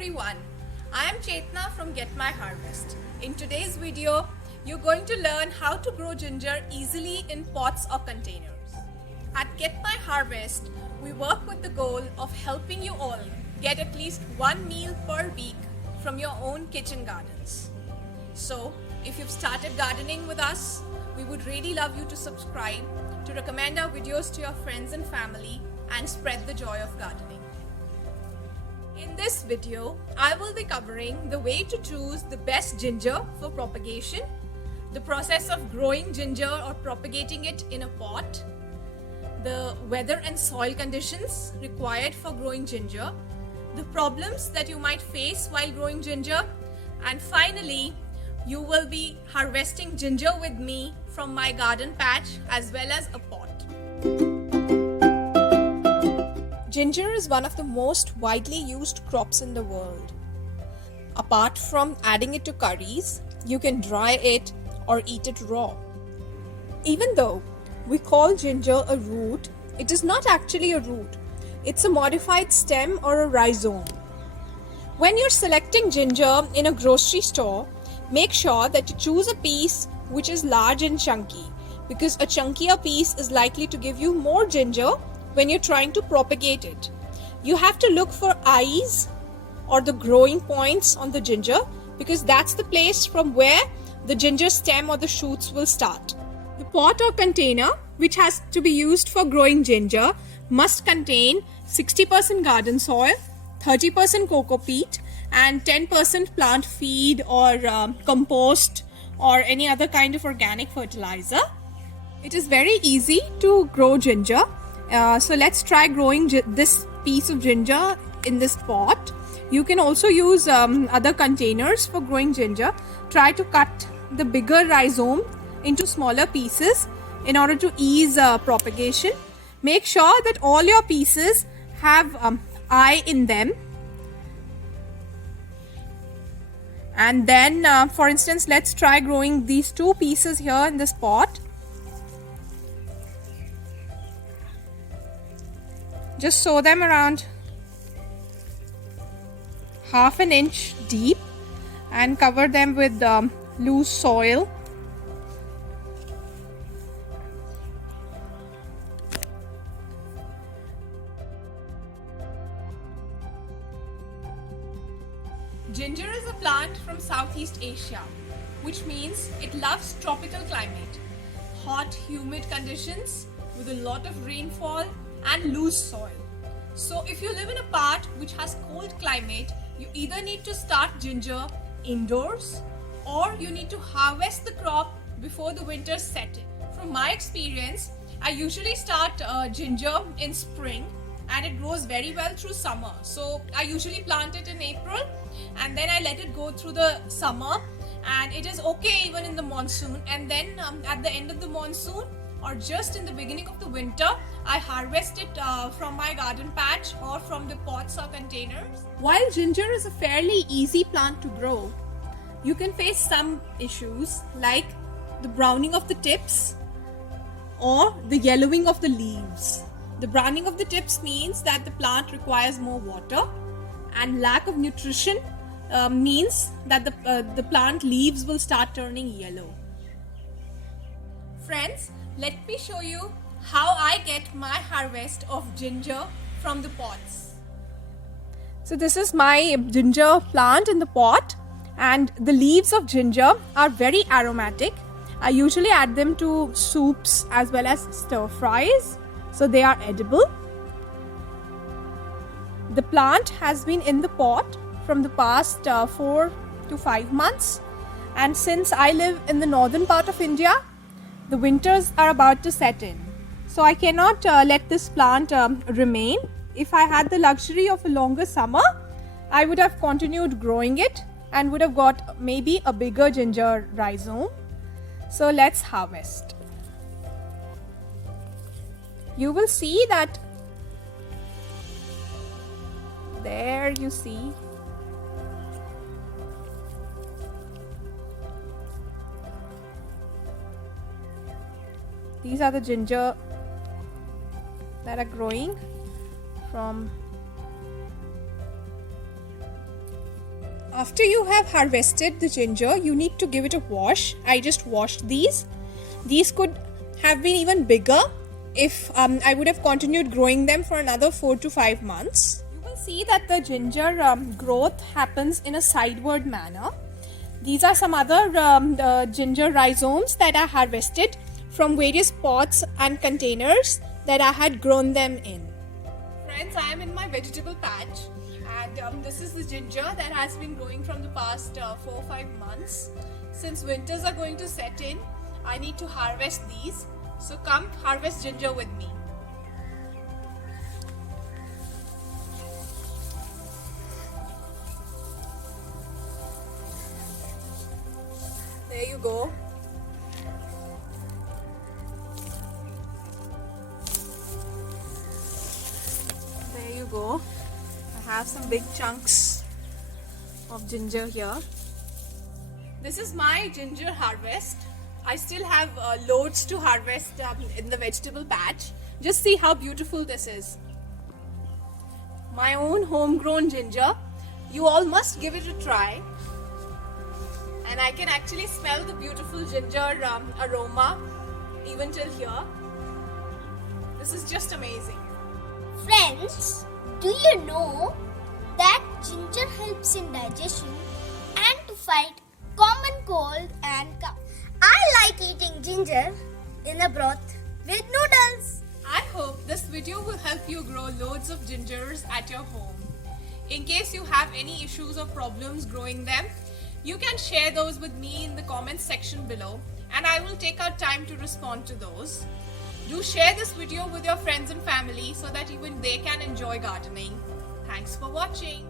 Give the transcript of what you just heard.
everyone, I am Chetna from Get My Harvest. In today's video, you're going to learn how to grow ginger easily in pots or containers. At Get My Harvest, we work with the goal of helping you all get at least one meal per week from your own kitchen gardens. So, if you've started gardening with us, we would really love you to subscribe, to recommend our videos to your friends and family, and spread the joy of gardening. In this video, I will be covering the way to choose the best ginger for propagation, the process of growing ginger or propagating it in a pot, the weather and soil conditions required for growing ginger, the problems that you might face while growing ginger, and finally, you will be harvesting ginger with me from my garden patch as well as a pot. Ginger is one of the most widely used crops in the world. Apart from adding it to curries, you can dry it or eat it raw. Even though we call ginger a root, it is not actually a root. It's a modified stem or a rhizome. When you're selecting ginger in a grocery store, make sure that you choose a piece which is large and chunky, because a chunkier piece is likely to give you more ginger when you're trying to propagate it. You have to look for eyes or the growing points on the ginger, because that's the place from where the ginger stem or the shoots will start. The pot or container which has to be used for growing ginger must contain 60% garden soil, 30% coco peat, and 10% plant feed or compost or any other kind of organic fertilizer. It is very easy to grow ginger. So let's try growing this piece of ginger in this pot. You can also use other containers for growing ginger. Try to cut the bigger rhizome into smaller pieces in order to ease propagation. Make sure that all your pieces have eye in them. And then, for instance, let's try growing these two pieces here in this pot. Just sow them around half an inch deep and cover them with loose soil. Ginger is a plant from Southeast Asia, which means it loves tropical climate, hot, humid conditions with a lot of rainfall and loose soil. So if you live in a part which has cold climate, you either need to start ginger indoors or you need to harvest the crop before the winter set in. From my experience, I usually start ginger in spring and it grows very well through summer. So I usually plant it in April and then I let it go through the summer, and it is okay even in the monsoon, and then at the end of the monsoon or just in the beginning of the winter, I harvest it from my garden patch or from the pots or containers. While ginger is a fairly easy plant to grow, you can face some issues like the browning of the tips or the yellowing of the leaves. The browning of the tips means that the plant requires more water, and lack of nutrition means that the plant leaves will start turning yellow. Friends, let me show you how I get my harvest of ginger from the pots. So this is my ginger plant in the pot, and the leaves of ginger are very aromatic. I usually add them to soups as well as stir fries, so they are edible. The plant has been in the pot from the past 4 to 5 months, and since I live in the northern part of India, the winters are about to set in. So I cannot let this plant remain. If I had the luxury of a longer summer, I would have continued growing it and would have got maybe a bigger ginger rhizome. So let's harvest. You will see that there you see these are the ginger that are growing from After you have harvested the ginger, you need to give it a wash. I just washed these. These could have been even bigger if I would have continued growing them for another 4 to 5 months. You will see that the ginger growth happens in a sideward manner. These are some other ginger rhizomes that I harvested from various pots and containers that I had grown them in. Friends, I am in my vegetable patch, and this is the ginger that has been growing from the past 4 or 5 months. Since winters are going to set in, I need to harvest these. So come harvest ginger with me. There you go. There you go. I have some big chunks of ginger here. This is my ginger harvest. I still have loads to harvest in the vegetable patch. Just see how beautiful this is. My own homegrown ginger. You all must give it a try. And I can actually smell the beautiful ginger aroma even till here. This is just amazing. Friends, do you know that ginger helps in digestion and to fight common cold and cough? I like eating ginger in a broth with noodles. I hope this video will help you grow loads of gingers at your home. In case you have any issues or problems growing them, you can share those with me in the comments section below, and I will take out time to respond to those. Do share this video with your friends and family so that even they can enjoy gardening. Thanks for watching.